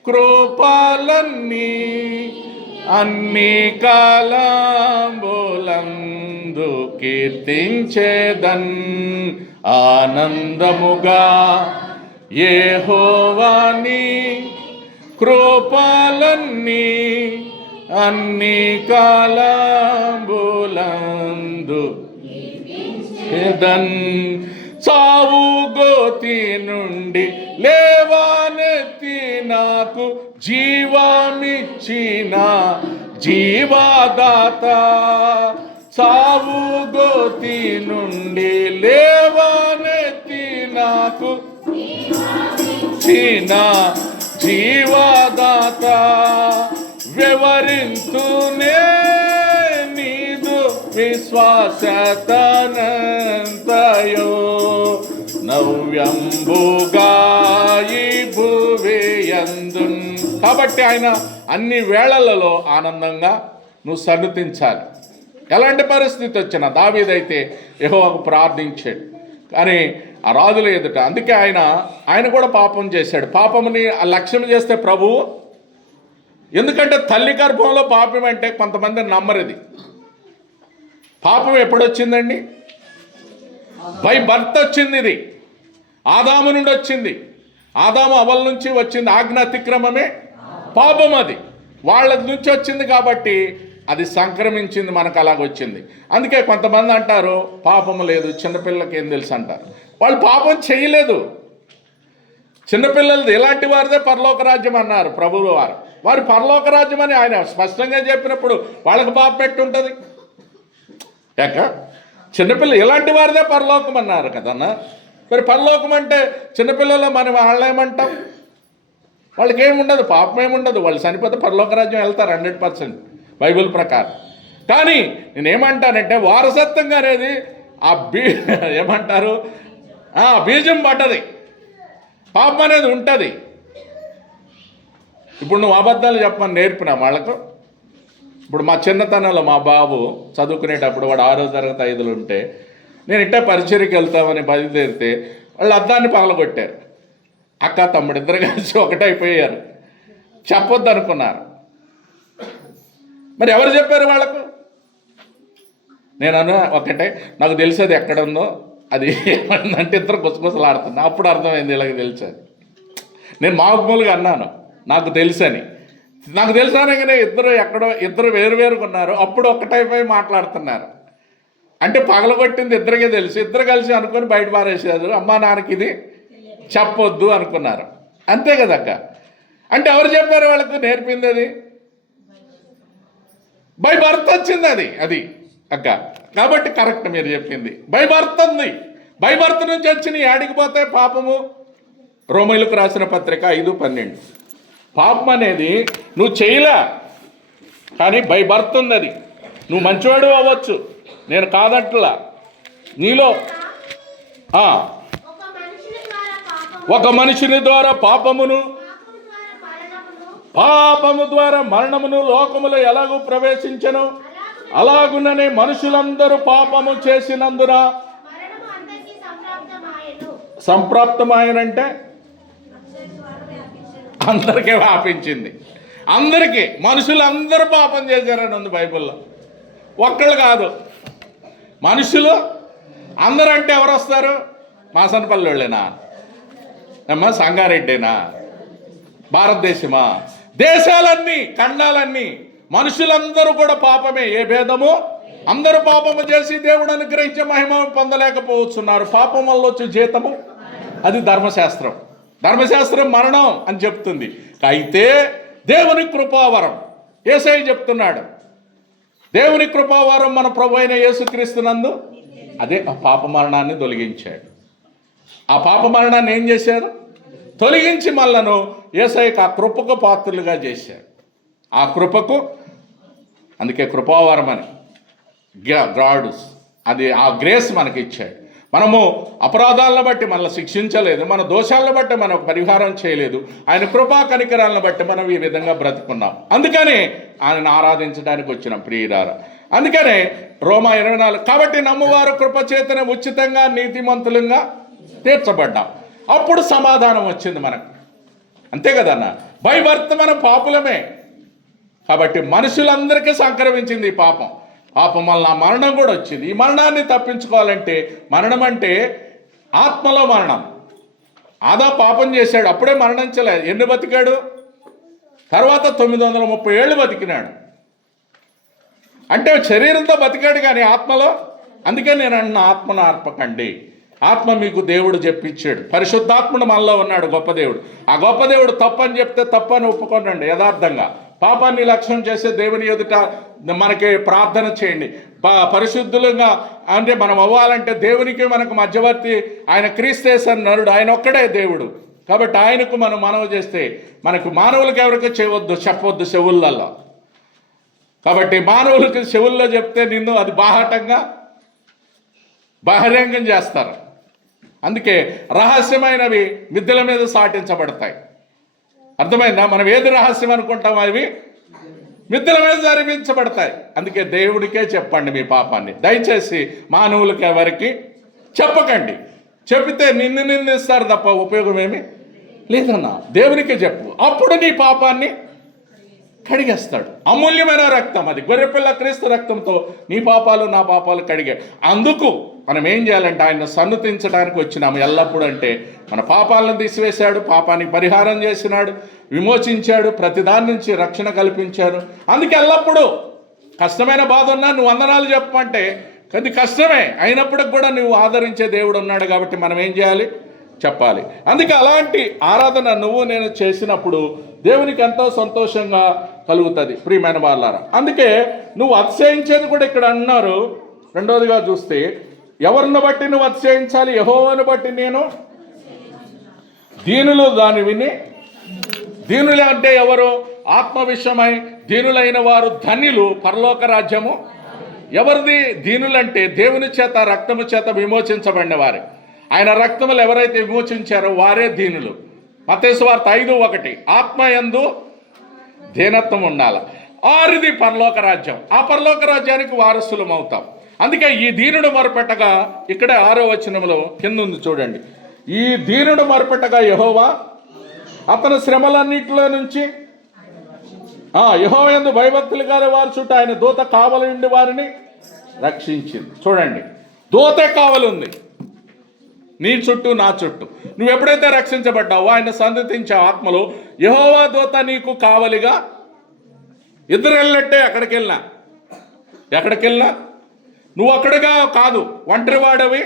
కృపలన్నీ అన్ని కాలములందు కీర్తించేదన్. ఆనందముగా యెహోవాని కృపలన్నీ అన్ని కాలములందు కీర్తించేదన్. చావు గోతి నుండి లేవనెత్తి నాకు జీవమిచ్చిన జీవదాత. చావు గోతి నుండి లేవనెత్తి నాకు ఇచ్చిన జీవదాత. వివరింతునే నీదు విశ్వాసతనంతయో నవ్యంబుగా ఈ భువియందున్. కాబట్టి ఆయన అన్ని వేళలలో ఆనందంగా నువ్వు సన్నతించాలి. ఎలాంటి పరిస్థితి వచ్చినా దావీదైతే యెహోవాకు ప్రార్థించాడు, కానీ ఆ రాజుల ఎదుట. అందుకే ఆయన కూడా పాపం చేశాడు. పాపముని లక్ష్యం చేస్తే ప్రభువు, ఎందుకంటే తల్లి గర్భంలో పాపం అంటే కొంతమంది నమ్మరిది. పాపం ఎప్పుడొచ్చిందండి? బై బర్త్ వచ్చింది. ఇది ఆదాము నుండి వచ్చింది. ఆదాము అవల నుంచి వచ్చింది. ఆజ్ఞ అతిక్రమమే పాపం. అది వాళ్ళ నుంచి వచ్చింది కాబట్టి అది సంక్రమించింది, మనకు అలాగొచ్చింది. అందుకే కొంతమంది అంటారు పాపము లేదు, చిన్నపిల్లలకి ఏం తెలుసు అంటారు. వాళ్ళు పాపం చేయలేదు. చిన్నపిల్లలది ఎలాంటి వారిదే పరలోక రాజ్యం అన్నారు ప్రభువు వారు. వారి పరలోక రాజ్యం అని ఆయన స్పష్టంగా చెప్పినప్పుడు వాళ్ళకి పాపం పెట్టుంటుంది. లేక చిన్నపిల్లలు ఎలాంటి వారిదే పరలోకం అన్నారు కదన్నా. మరి పరలోకం అంటే చిన్నపిల్లలు మనం వాళ్ళేమంటాం? వాళ్ళకి ఏముండదు, పాపం ఏముండదు. వాళ్ళు చనిపోతే పరలోక రాజ్యం వెళ్తారు 100% బైబిల్ ప్రకారం. కానీ నేనేమంటానంటే వారసత్వంగా అనేది ఏమంటారు, బీజం పడ్డది, పాపం అనేది ఉంటుంది. ఇప్పుడు నువ్వు అబద్ధాలు చెప్పమని నేర్పినా వాళ్ళకు. ఇప్పుడు మా చిన్నతనంలో మా బాబు చదువుకునేటప్పుడు వాడు 6వ తరగతి 5లో ఉంటే నేను ఇట్టే పరిచర్యకి వెళ్తామని బయలుదేరితే వాళ్ళు అద్దాన్ని పగలగొట్టారు. అక్క తమ్ముడు ఇద్దరు కలిసి ఒకటైపోయారు. చెప్పొద్దు అనుకున్నారు. మరి ఎవరు చెప్పారు వాళ్ళకు? నేను ఒకటే, నాకు తెలిసేది ఎక్కడ ఉందో అది ఏమంటే ఇద్దరు గుసగుసలాడుతున్నా. అప్పుడు అర్థమైంది ఇలాగ తెలిసేది. నేను మామూలుగా అన్నాను నాకు తెలుసని. నాకు తెలుసానగానే ఇద్దరు వేరువేరుగా ఉన్నారు. అప్పుడు ఒక్కటైపోయి మాట్లాడుతున్నారు. అంటే పగలగొట్టింది ఇద్దరికే తెలుసు. ఇద్దరు కలిసి అనుకొని బయట పారేసారు. అమ్మా నాన్నకి ఇది చెప్పొద్దు అనుకున్నారు. అంతే కదక్క. అంటే ఎవరు చెప్పారు వాళ్ళకు నేర్పింది? అది బై బర్త్ వచ్చింది. అది అక్క. కాబట్టి కరెక్ట్ మీరు చెప్పింది. బై బర్త్ ఉంది. బై బర్త్ నుంచి వచ్చిన యాడికి పోతే పాపము. రోమీయులకు రాసిన పత్రిక 5:12. పాపం అనేది నువ్వు చేయలే, కానీ బై బర్త్ ఉంది. అది నువ్వు మంచివాడు అవ్వచ్చు, నేను కాదట్లా. నీలో ఒక మనిషిని ద్వారా పాపము ద్వారా మరణమును లోకములో ఎలాగూ ప్రవేశించెను, అలాగుననే మనుషులందరూ పాపము చేసినందున సంప్రాప్తమాయనంటే అందరికీ వ్యాపించింది. అందరికీ, మనుషులందరూ పాపం చేశారని ఉంది బైబిల్లో. ఒక్కళ్ళు కాదు, మనుషులు అందరూ. అంటే ఎవరు వస్తారు? మాసనపల్లి వాళ్ళేనా? సంగారెడ్డేనా? భారతదేశమా? దేశాలన్నీ, ఖండాలన్నీ మనుషులందరూ కూడా పాపమే, ఏ భేదము, అందరూ పాపము చేసి దేవుడు అనుగ్రహించే మహిమ పొందలేకపోతున్నారు. పాపం వల్ల వచ్చే జీతము అది ధర్మశాస్త్రం. ధర్మశాస్త్రం మరణం అని చెప్తుంది. అయితే దేవుని కృపావరం యేసయ్య చెప్తున్నాడు. దేవుని కృపావరం మన ప్రభు అయిన యేసుక్రీస్తునందు అదే ఆ పాప మరణాన్ని తొలగించాడు. ఆ పాప మరణాన్ని ఏం చేశాడు? తొలగించి మనలను యేసయ్యకు ఆ కృపకు పాత్రలుగా చేశాడు. ఆ కృపకు అందుకే కృపావరం అని గాడ్స్ అది ఆ గ్రేస్ మనకి ఇచ్చాడు. మనము అపరాధాలను బట్టి మనల్ని శిక్షించలేదు, మన దోషాలను బట్టి మనకు పరిహారం చేయలేదు. ఆయన కృపా కనికరాలను బట్టి మనం ఈ విధంగా బ్రతుకున్నాం. అందుకని ఆయనను ఆరాధించడానికి వచ్చినాం ప్రియులారా. అందుకనే రోమా 24 కాబట్టి నమ్మువారు కృపచేతనే ఉచితంగా నీతిమంతులుగా తీర్చబడ్డాం. అప్పుడు సమాధానం వచ్చింది మనకు. అంతే కదన్న, బై బర్త్ మనం పాపులమే. కాబట్టి మనుషులందరికీ సంక్రమించింది ఈ పాపం. పాపం వల్ల మరణం కూడా వచ్చింది. ఈ మరణాన్ని తప్పించుకోవాలంటే, మరణం అంటే ఆత్మలో మరణం. ఆదా పాపం చేశాడు, అప్పుడే మరణించలేదు. ఎన్ని బతికాడు? తర్వాత 930 ఏళ్ళు బతికినాడు. అంటే శరీరంతో బతికాడు కానీ ఆత్మలో. అందుకే నేను అన్న ఆత్మను ఆర్పకండి. ఆత్మ మీకు దేవుడు చెప్పించాడు. పరిశుద్ధాత్ముడు మనలో ఉన్నాడు, గొప్ప దేవుడు. ఆ గొప్ప దేవుడు తప్పని చెప్తే తప్పని ఒప్పుకోనండి. యథార్థంగా పాపాన్ని లక్ష్యం చేసే దేవుని ఎదుట మనకి ప్రార్థన చేయండి. పరిశుద్ధులుగా అంటే మనం అవ్వాలంటే దేవునికి మనకు మధ్యవర్తి ఆయన క్రీస్తేసన్ నరుడు, ఆయన ఒక్కడే దేవుడు. కాబట్టి ఆయనకు మనం మనవి చేస్తే మనకు మానవులకు ఎవరికి చేయవద్దు, చెప్పవద్దు చెవులలో. కాబట్టి మానవులకు చెవుల్లో చెప్తే నిన్ను అది బాహాటంగా బహిరంగం చేస్తారు. అందుకే రహస్యమైనవి మిద్దెల మీద సాటించబడతాయి. అర్థమైందా? మనం ఏది రహస్యం అనుకుంటాం అవి మిద్దెల మీద జరిపించబడతాయి. అందుకే దేవుడికే చెప్పండి మీ పాపాన్ని, దయచేసి మానవులకి ఎవరికి చెప్పకండి. చెబితే నిన్ను నిందిస్తారు తప్ప ఉపయోగం ఏమి లేదన్నా. దేవునికే చెప్పు, అప్పుడు నీ పాపాన్ని కడిగేస్తాడు. అమూల్యమైన రక్తం అది, గొర్రెపిల్ల క్రీస్తు రక్తంతో నీ పాపాలు నా పాపాలు కడిగాడు. అందుకు మనం ఏం చేయాలంటే ఆయన సన్నుతించడానికి వచ్చినాము ఎల్లప్పుడూ. అంటే మన పాపాలను తీసివేశాడు, పాపానికి పరిహారం చేసినాడు, విమోచించాడు, ప్రతిదాని నుంచి రక్షణ కల్పించాడు. అందుకే ఎల్లప్పుడూ కష్టమైన బాధ ఉన్నా నువ్వు వందనాలు చెప్పమంటే అది కష్టమే అయినప్పటికి కూడా నువ్వు ఆదరించే దేవుడు ఉన్నాడు. కాబట్టి మనం ఏం చేయాలి? చెప్పాలి. అందుకే అలాంటి ఆరాధన నువ్వు నేను చేసినప్పుడు దేవునికి ఎంతో సంతోషంగా కలుగుతుంది ప్రియమైన వాళ్ళారా. అందుకే నువ్వు అతిశయించేది కూడా ఇక్కడ అన్నారు. రెండోదిగా చూస్తే ఎవరిని బట్టి నువ్వు అతిశయించాలి? యెహోవాను బట్టి నేను దీనులు దాన్ని విని. దీనులు అంటే ఎవరు? ఆత్మ విషయమై దీనులైన వారు ధన్యులు, పరలోక రాజ్యము ఎవరిది? దీనులంటే దేవుని చేత రక్తము చేత విమోచించబడిన వారే. ఆయన రక్తములు ఎవరైతే విమోచించారో వారే దీనులు. మత్తయి సువార్త 5:1 ఆత్మ యందు దీనత్వం ఉండాలి. ఆరిది పరలోక రాజ్యం. ఆ పరలోక రాజ్యానికి వారసులం అవుతాం. అందుకే ఈ దీనుడు మొరపెట్టగా, ఇక్కడ 6వ వచనంలో కింద ఉంది చూడండి. ఈ దీనుడు మొరపెట్టగా యెహోవా అతని శ్రమలన్నింటిలో నుంచి యెహోవా యందు భయభక్తులు గల వారి చుట్టూ ఆయన దూత కావలి ఉండి వారిని రక్షించింది. చూడండి, దూతే కావలి ఉంది నీ చుట్టూ నా చుట్టూ. నువ్వు ఎప్పుడైతే రక్షించబడ్డావో, ఆయన సన్నిధించే ఆత్మలో యెహోవా దూత నీకు కావలిగా. ఇద్దరు వెళ్ళినట్టే ఎక్కడికి వెళ్ళినా నువ్వు అక్కడిగా కాదు, ఒంటరివాడవి.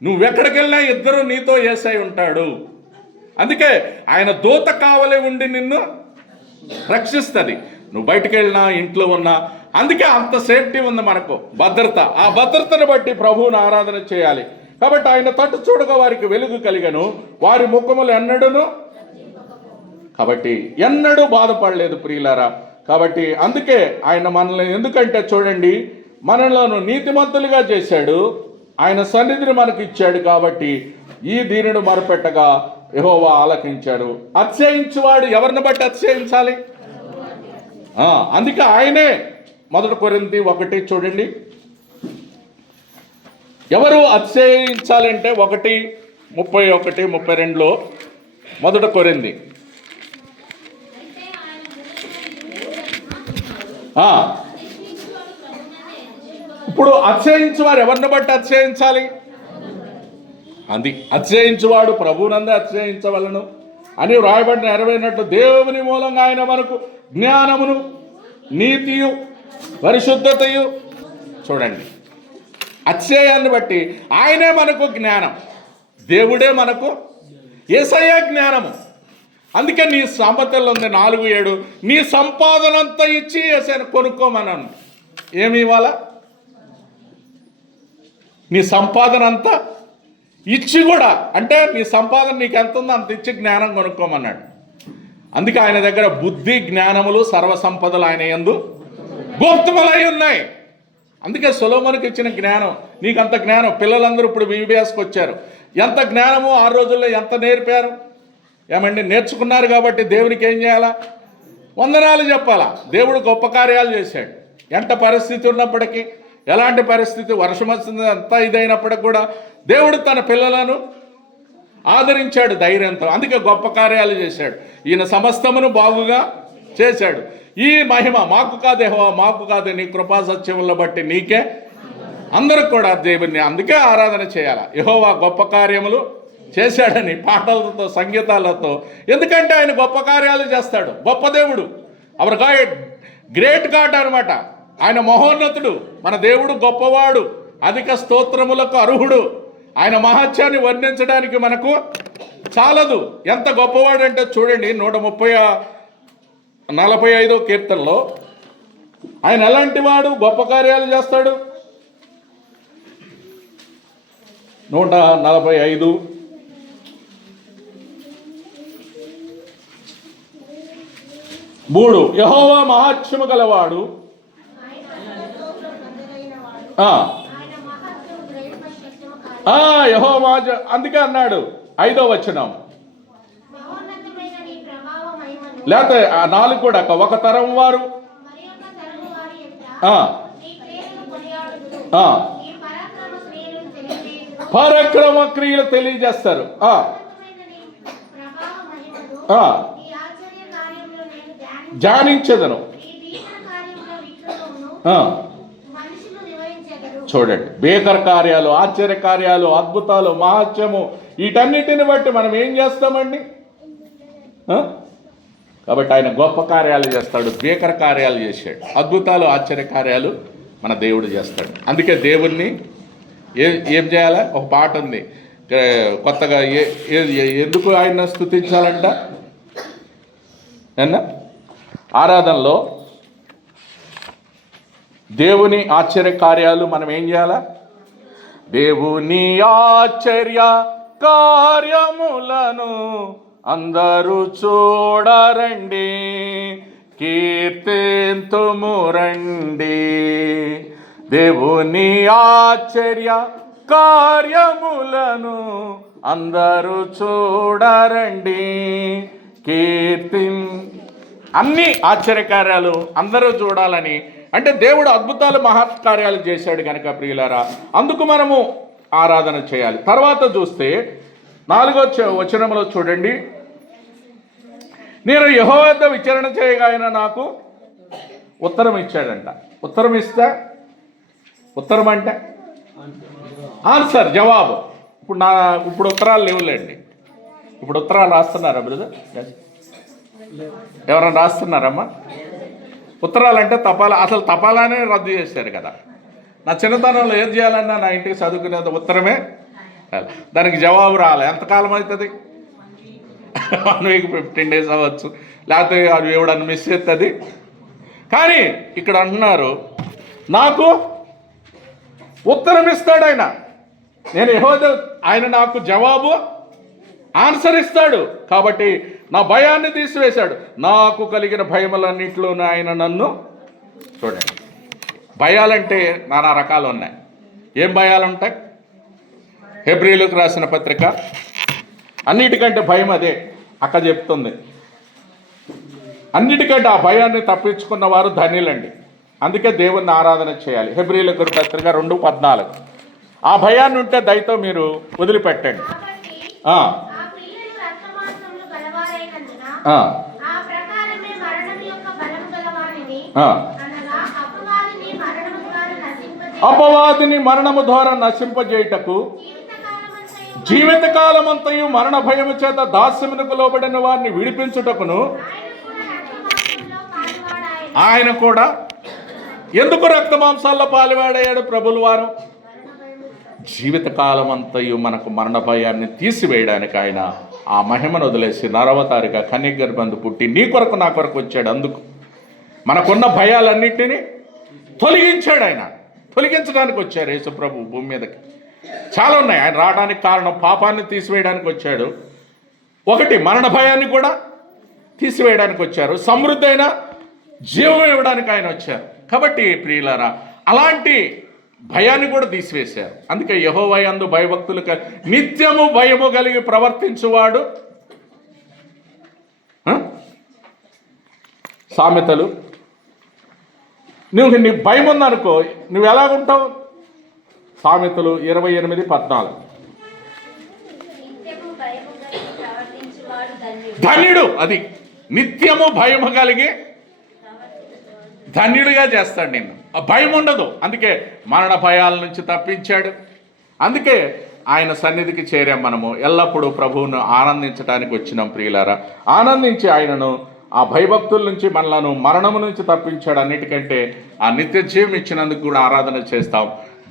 నువ్వెక్కడికెళ్ళినా ఇద్దరు నీతో యేసయ్య ఉంటాడు. అందుకే ఆయన దూత కావలి ఉండి నిన్ను రక్షిస్తుంది. నువ్వు బయటికి వెళ్ళినా ఇంట్లో ఉన్నా. అందుకే అంత సేఫ్టీ ఉంది మనకు, భద్రత. ఆ భద్రతను బట్టి ప్రభువుని ఆరాధన చేయాలి. కాబట్టి ఆయన తట్టు చూడగా వారికి వెలుగు కలిగను, వారి ముఖములు ఎన్నడూ బాధపడలేదు ప్రియులారా. కాబట్టి అందుకే ఆయన మనల్ని, ఎందుకంటే చూడండి, మనలను నీతిమంతులుగా చేశాడు, ఆయన సన్నిధిని మనకు ఇచ్చాడు. కాబట్టి ఈ దీనుడు మొరపెట్టగా యెహోవా ఆలకించాడు. అతిశయించువాడు ఎవరిని బట్టి అతిశయించాలి? అందుకే ఆయనే 1 కొరింథీ 1 చూడండి. ఎవరు అతిశయించాలంటే 1:31, 32లో 1 కొరింథీ. ఇప్పుడు అతిశయించువారు ఎవరిని బట్టి అతిశయించాలి? అది అతిశయించువాడు ప్రభువునందే అతిశయించవలను అని వ్రాయబడిన నెరవేరినట్లు దేవుని మూలంగా ఆయన మనకు జ్ఞానమును నీతియు పరిశుద్ధతయు. చూడండి, అతిశయాన్ని బట్టి ఆయనే మనకు జ్ఞానం, దేవుడే మనకు యేసయ్య జ్ఞానము. అందుకే నీ సామెతల్లో ఉంది 4:7, నీ సంపాదనంతా ఇచ్చి యేసయ్యను కొనుక్కోమన్నాను. ఏమి ఇవ్వాలా? నీ సంపాదన అంతా ఇచ్చి కూడా, అంటే నీ సంపాదన నీకు ఎంత ఉందో అంత ఇచ్చి జ్ఞానం కొనుక్కోమన్నాడు. అందుకే ఆయన దగ్గర బుద్ధి జ్ఞానములు సర్వసంపదలు ఆయన యందు గుప్తములై ఉన్నాయి. అందుకే సొలొమోనుకి ఇచ్చిన జ్ఞానం, నీకు అంత జ్ఞానం. పిల్లలందరూ ఇప్పుడు బీబీఎస్కి వచ్చారు, ఎంత జ్ఞానమో ఆ రోజుల్లో ఎంత నేర్పారు. ఏమండి, నేర్చుకున్నారు కాబట్టి దేవునికి ఏం చేయాలా? వందనాలు చెప్పాలా. దేవుడు గొప్ప కార్యాలు చేశాడు. ఎంత పరిస్థితి ఉన్నప్పటికీ, ఎలాంటి పరిస్థితి, వర్షం వచ్చింది అంతా ఇదైనప్పటికి కూడా దేవుడు తన పిల్లలను ఆదరించాడు ధైర్యంతో. అందుకే గొప్ప కార్యాలు చేశాడు. ఈయన సమస్తమును బాగుగా చేశాడు. ఈ మహిమ మాకు కాదు యెహోవా, మాకు కాదు, నీ కృపా సత్యములను బట్టి నీకే. అందరికి కూడా దేవుని అందుకే ఆరాధన చేయాలి. యెహోవా గొప్ప కార్యములు చేశాడని పాటలతో సంగీతాలతో. ఎందుకంటే ఆయన గొప్ప కార్యాలు చేస్తాడు. గొప్ప దేవుడు, అవర్ గాడ్, గ్రేట్ గాడ్ అనమాట. ఆయన మహోన్నతుడు, మన దేవుడు గొప్పవాడు, అధిక స్తోత్రములకు అర్హుడు. ఆయన మహత్యాన్ని వర్ణించడానికి మనకు చాలదు. ఎంత గొప్పవాడు అంటే చూడండి, 145వ కీర్తనలో ఆయన ఎలాంటి వాడు, గొప్ప కార్యాలు చేస్తాడు. 145:3 యెహోవా మహాత్మ్యము గలవాడు. యెహోవా, అందుకే అన్నాడు 5వ వచనం, లేకపోతే 4 కూడా, ఒక తరం వారు పరాక్రమ క్రియలు తెలియజేస్తారు. ధ్యానించదను. చూడండి, భీకర కార్యాలు, ఆశ్చర్య కార్యాలు, అద్భుతాలు, మహత్యము, వీటన్నిటిని బట్టి మనం ఏం చేస్తామండి? కాబట్టి ఆయన గొప్ప కార్యాలు చేస్తాడు, భీకర కార్యాలు చేశాడు, అద్భుతాలు, ఆశ్చర్య కార్యాలు మన దేవుడు చేస్తాడు. అందుకే దేవుణ్ణి ఏం చేయాలా? ఒక పాట ఉంది కొత్తగా, ఎందుకు ఆయన స్తుతించాలంట? ఆరాధనలో దేవుని ఆశ్చర్య కార్యాలు మనం ఏం చేయాలా? దేవుని ఆశ్చర్య కార్యములను అందరూ చూడరండి, కీర్తింతుము రండి. దేవుని ఆశ్చర్య కార్యములను అందరూ చూడరండి, అన్ని ఆశ్చర్యకార్యాలు అందరూ చూడాలని. అంటే దేవుడు అద్భుతాలు, మహత్కార్యాలు చేశాడు కనుక ప్రియులారా, అందుకు మనము ఆరాధన చేయాలి. తర్వాత చూస్తే 4వ వచనంలో చూడండి, నేను యెహోవా వద్ద విచారణ చేయగా ఆయన నాకు ఉత్తరం ఇచ్చాడంట. ఉత్తరం ఇస్తే, ఉత్తరం అంటే ఆన్సర్, జవాబు. ఇప్పుడు ఉత్తరాలు లేవులేండి. ఇప్పుడు ఉత్తరాలు రాస్తున్నారా బ్రదర్? ఎవరైనా రాస్తున్నారమ్మా? ఉత్తరాలు అంటే తపాలా, అసలు తపాలానే రద్దు చేశారు కదా. నా చిన్నతనంలో ఏం చేయాలన్నా నా ఇంటికి చదువుకునేది ఉత్తరమే, దానికి జవాబు రాలే. ఎంతకాలం అవుతుంది? 1 వీక్ 15 days అవ్వచ్చు, లేకపోతే అది ఎవడన్నా మిస్ చేస్తుంది. కానీ ఇక్కడ అంటున్నారు, నాకు ఉత్తరం ఇస్తాడు ఆయన. నేను యెహోవా, ఆయన నాకు జవాబు, ఆన్సర్ ఇస్తాడు. కాబట్టి నా భయాన్ని తీసివేశాడు. నాకు కలిగిన భయములన్నింటిలోనూ ఆయన నన్ను. చూడండి, భయాలంటే నానా రకాలు ఉన్నాయి. ఏం భయాలు ఉంటాయి? హెబ్రీలకు రాసిన పత్రిక, అన్నిటికంటే భయం అదే అక్క చెప్తుంది. అన్నిటికంటే ఆ భయాన్ని తప్పించుకున్న వారు ధన్యులండి. అందుకే దేవుణ్ణి ఆరాధన చేయాలి. హెబ్రీలకు పత్రిక 2:14. ఆ భయాన్ని ఉంటే దయతో మీరు వదిలిపెట్టండి. అపవాదిని మరణము ద్వారా నశింపజేయుటకు, జీవితకాలమంతయు మరణ భయము చేత దాస్యమునకు లోబడిన వారిని విడిపించుటకును ఆయన కూడా ఎందుకు రక్త మాంసాల్లో పాలువాడయ్యాడు ప్రభుల వారు? జీవితకాలం అంతయు మనకు మరణ భయాన్ని తీసివేయడానికి ఆయన ఆ మహిమను వదిలేసి నరవతారిగా కన్యక గర్భందు పుట్టి నీ కొరకు నా కొరకు వచ్చాడు. అందుకు మనకున్న భయాలన్నింటినీ తొలగించాడు. ఆయన తొలగించడానికి వచ్చారు యేసు ప్రభు భూమి మీదకి. చాలా ఉన్నాయి ఆయన రావడానికి కారణం. పాపాన్ని తీసివేయడానికి వచ్చాడు, ఒకటి మరణ భయాన్ని కూడా తీసివేయడానికి వచ్చారు, సమృద్ధి అయిన జీవం ఇవ్వడానికి ఆయన వచ్చారు. కాబట్టి ప్రియులారా, అలాంటి భయాన్ని కూడా తీసివేశారు. అందుకే యెహోవా యందు భయభక్తులు నిత్యము భయము కలిగి ప్రవర్తించువాడు. సామెతలు, నీ భయం ఉందనుకో నువ్వు ఎలాగుంటావు? సామెతలు 28:14. ధన్యుడు, అది నిత్యము భయము కలిగి ధన్యుడిగా చేస్తాడు నిన్ను. ఆ భయం ఉండదు. అందుకే మరణ భయాల నుంచి తప్పించాడు. అందుకే ఆయన సన్నిధికి చేరాం. మనము ఎల్లప్పుడూ ప్రభువును ఆనందించడానికి వచ్చినాం ప్రియులారా. ఆనందించి ఆయనను ఆ భయభక్తుల నుంచి మనలను మరణము నుంచి తప్పించాడు. అన్నిటికంటే ఆ నిత్య జీవం ఇచ్చినందుకు కూడా ఆరాధన చేస్తాం.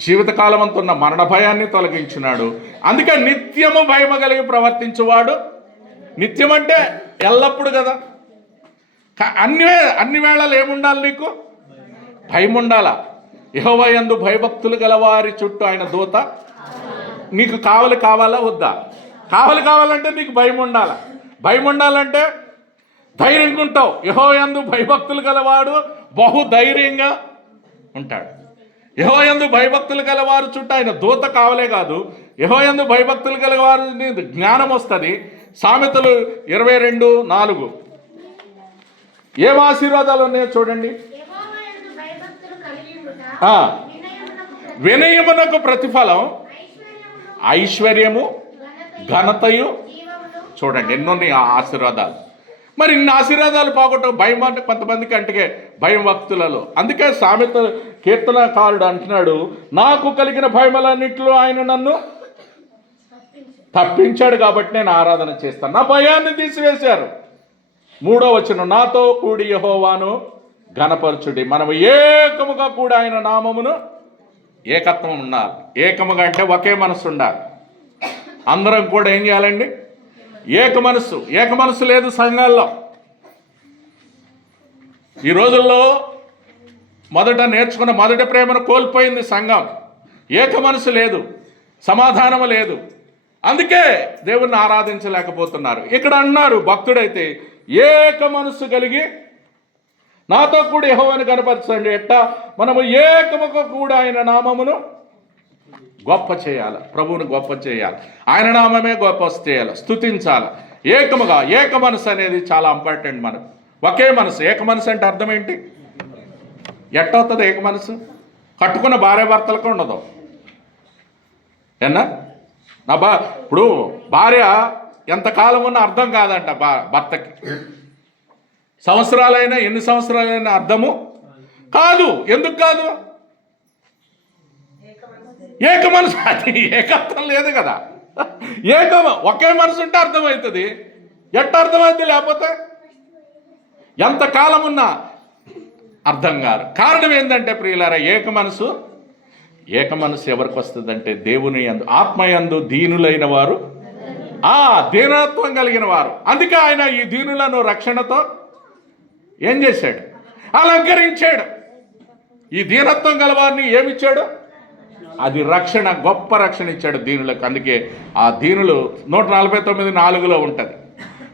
జీవితకాలం అంతా ఉన్న మరణ భయాన్ని తొలగించున్నాడు. అందుకే నిత్యము భయము కలిగి ప్రవర్తించువాడు. నిత్యం అంటే ఎల్లప్పుడు కదా. అన్ని వేళలు ఏముండాలి? నీకు భయం ఉండాలా. యెహోవా యందు భయభక్తులు గల వారి చుట్టూ ఆయన దూత. నీకు కావాలా వద్దా? కావాలంటే నీకు భయం ఉండాలా. భయం ఉండాలంటే ధైర్యంగా ఉంటావు. యెహోవా యందు భయభక్తులు గలవాడు బహు ధైర్యంగా ఉంటాడు. యెహోవా యందు భయభక్తులు గలవారు చుట్టూ ఆయన దూత కావలే కాదు, యెహోవా యందు భయభక్తులు గలవారు జ్ఞానం వస్తుంది. సామెతలు 22:4 ఏం ఆశీర్వాదాలు ఉన్నాయో చూడండి. వినయమునకు ప్రతిఫలం ఐశ్వర్యము ఘనతయు. చూడండి ఎన్నోన్ని ఆశీర్వాదాలు. మరి ఇన్ని ఆశీర్వాదాలు పోగొట్టవు భయం అంటే కొంతమందికి అంటే భయం భక్తులలో. అందుకే సామెత కీర్తనకారుడు అంటున్నాడు, నాకు కలిగిన భయములన్నిటిలో ఆయన నన్ను తప్పించాడు కాబట్టి నేను ఆరాధన చేస్తాను. నా భయాన్ని తీసివేశారు. 3వ వచనం, నాతో కూడి యెహోవాను ఘనపరచుడి. మనము ఏకముగా కూడా ఆయన నామమును, ఏకత్వం ఉండాలి. ఏకముగా అంటే ఒకే మనసు ఉండాలి. అందరం కూడా ఏం చేయాలండి? ఏక మనసు లేదు సంఘాల్లో. ఈ రోజుల్లో మొదట నేర్చుకున్న మొదటి ప్రేమను కోల్పోయింది సంఘం. ఏక మనసు లేదు, సమాధానము లేదు. అందుకే దేవుణ్ణి ఆరాధించలేకపోతున్నారు. ఇక్కడ అన్నారు భక్తుడైతే ఏక మనసు కలిగి నాతో కూడా యెహోవాను కనపరచండి. ఎట్టా? మనము ఏకముగా కూడా ఆయన నామమును గొప్ప చేయాలి. ప్రభువును గొప్ప చేయాలి. ఆయన నామమే గొప్ప చేయాలి, స్తుతించాలి. ఏకముగా ఏక మనసు అనేది చాలా ఇంపార్టెంట్. మనకు ఒకే మనసు. ఏక మనసు అంటే అర్థం ఏంటి? ఎట్టవుతుంది ఏక మనసు? కట్టుకున్న భార్య భర్తలకు ఉండదు. ఏనా ఇప్పుడు భార్య ఎంతకాలం ఉన్న అర్థం కాదంట భర్తకి. సంవత్సరాలైనా ఎన్ని సంవత్సరాలైనా అర్థము కాదు. ఎందుకు కాదు? ఏక మనసు. అది ఏకత్వం లేదు కదా. ఒకే మనసు ఉంటే అర్థమవుతుంది. ఎట్ట అర్థమవుతుంది? లేకపోతే ఎంతకాలం ఉన్నా అర్థం కాదు. కారణం ఏంటంటే ప్రియులారా, ఏక మనసు ఎవరికి వస్తుందంటే దేవుని యందు ఆత్మయందు దీనులైన వారు, దీనత్వం కలిగిన వారు. అందుకే ఆయన ఈ దీనులను రక్షణతో ఏం చేశాడు? అలంకరించాడు. ఈ దీనత్వం గల వారిని ఏమిచ్చాడు? అది రక్షణ, గొప్ప రక్షణ ఇచ్చాడు దీనులకు. అందుకే ఆ దీనులు 149:4 ఉంటుంది.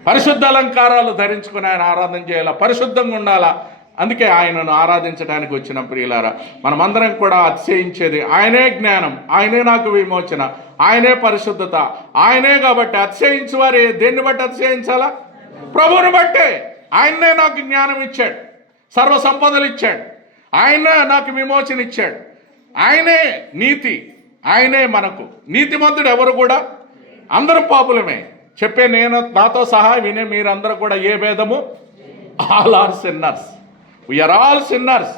పరిశుద్ధ అలంకారాలు ధరించుకుని ఆయన ఆరాధన చేయాలా, పరిశుద్ధంగా ఉండాలా. అందుకే ఆయనను ఆరాధించడానికి వచ్చిన ప్రియులారా, మనమందరం కూడా అతిశయించేది ఆయనే జ్ఞానం, ఆయనే నాకు విమోచన, ఆయనే పరిశుద్ధత, ఆయనే. కాబట్టి అతిశయించు వారు దేన్ని బట్టి అతిశయించాలా? ప్రభువుని బట్టే. ఆయనే నాకు జ్ఞానం ఇచ్చాడు, సర్వ సంపదలు ఇచ్చాడు, ఆయనే నాకు విమోచన ఇచ్చాడు, ఆయనే నీతి, ఆయనే మనకు నీతిమంతుడు. ఎవరు కూడా అందరూ పాపులమే. చెప్పే నేను నాతో సహా వినే మీరందరూ కూడా ఏ భేదము, all are sinners. We are all sinners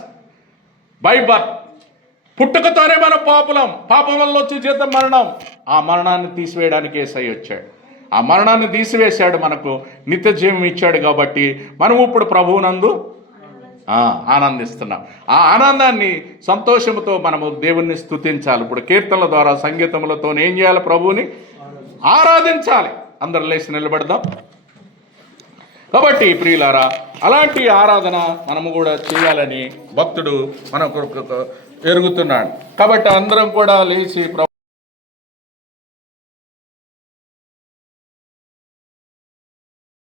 by birth. పుట్టుకతోనే మనం పాపులం. పాపం వల్ల వచ్చి జీతం మరణం. ఆ మరణాన్ని తీసివేయడానికి యేసయ్య వచ్చాడు. ఆ మరణాన్ని తీసివేశాడు, మనకు నిత్య జీవం ఇచ్చాడు. కాబట్టి మనం ఇప్పుడు ప్రభువునందు ఆనందిస్తున్నాం. ఆ ఆనందాన్ని సంతోషంతో మనము దేవుణ్ణి స్తుతించాలి. ఇప్పుడు కీర్తనల ద్వారా సంగీతములతో ఏం చేయాలి? ప్రభువుని ఆరాధించాలి. అందరు లేచి నిలబడదాం. కాబట్టి ప్రియులారా, అలాంటి ఆరాధన మనము కూడా చేయాలని భక్తుడు మనకు ఎరుగుతున్నాడు. కాబట్టి అందరం కూడా లేచి